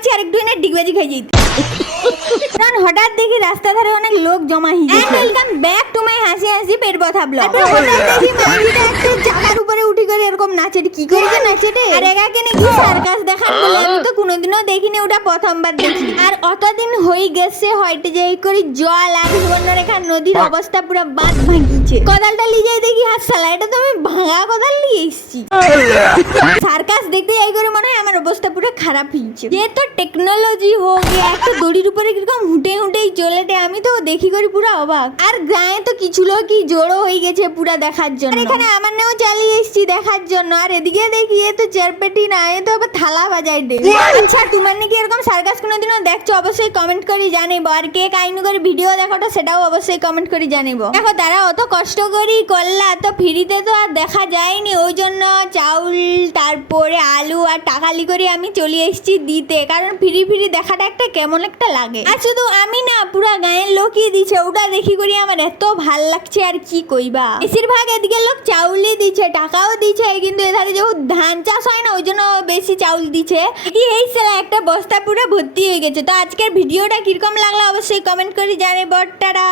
আছি আর একটু এনে ডিগবাজি খাই যেত। কারণ হঠাৎ দেখি রাস্তা ধারে অনেক লোক জমা হয়ে গেছে। ওয়েলকাম ব্যাক টু মাই হাসি হাসি পেট ব্যথা ব্লগ। হঠাৎ দেখি মাইজিটা একটা জায়গার উপরে উঠে করে এরকম নাচে, কি করে যে নাচে রে। আর একাকে নাকি সার্কাস দেখান বলে আমি তো কোনোদিনও দেখিনি, ওটা প্রথমবার দেখি। আর অতদিন হয়ে গেছে হয়তো যে এই করে জল আর সুবর্ণরেখা নদীর অবস্থা পুরো বাদ ভাঙিছে। কোদালটা নিয়ে যাই দেখি হাত সালা, এটা তো আমি ভাঙা কোদাল নিয়ে এসেছি। সার্কাস দেখতে যাই করে মনে হয় আমার অবস্থা পুরো খারাপ হয়েছে। যে তো টেকনোলজি হো গিয়া, একটা দড়ির উপরে কিরকম হুটে হুটেই চলেটে, আমি তো দেখি করি পুরো অবাক। আর গায়ে তো কিছু লোকই জড়ো হয়ে গেছে পুরা দেখার জন্য। এখানে আমার নেও চালিয়ে এসেছি দেখার জন্য। আর এদিকে দেখি এ তো চেরপেটি না, এ তো আবার থালা বাজাই দে। আচ্ছা তোমার নাকি এরকম সার্কাস কোনোদিনও দেখছো? অবশ্যই কমেন্ট করে জানাইবো। আর কে কাইনু করে ভিডিও দেখাটা সেটাও অবশ্যই কমেন্ট করে জানাইবো। দেখো তারা অত কষ্ট করি করলা, তো ফ্রিতে তো আর দেখা যায়নি, ওই জন্য চাউল তারপরে আলু আর টাকালি করে আমি চলে এসেছি দিতে। কারণ ফ্রি ফ্রি দেখাটা একটা কেমন একটা লাগে। আর শুধু আমি না, পুরা গায়ের লোকই দিচ্ছে, ওটা দেখি করি আমার এত ভাল লাগছে আর কি কইবা। বেশিরভাগ এদিকে লোক চাউলই দিচ্ছে, টাকাও দিচ্ছে, কিন্তু এধারে যখন ধান চাষ হয় না ওই জন্য বেশি চাউল দিচ্ছে। কি এই সালা একটা বস্তা পুরো ভর্তি হয়ে গেছে। তো আজকের ভিডিওটা কিরকম লাগলো অবশ্যই কমেন্ট করে জানাবো। টাটা।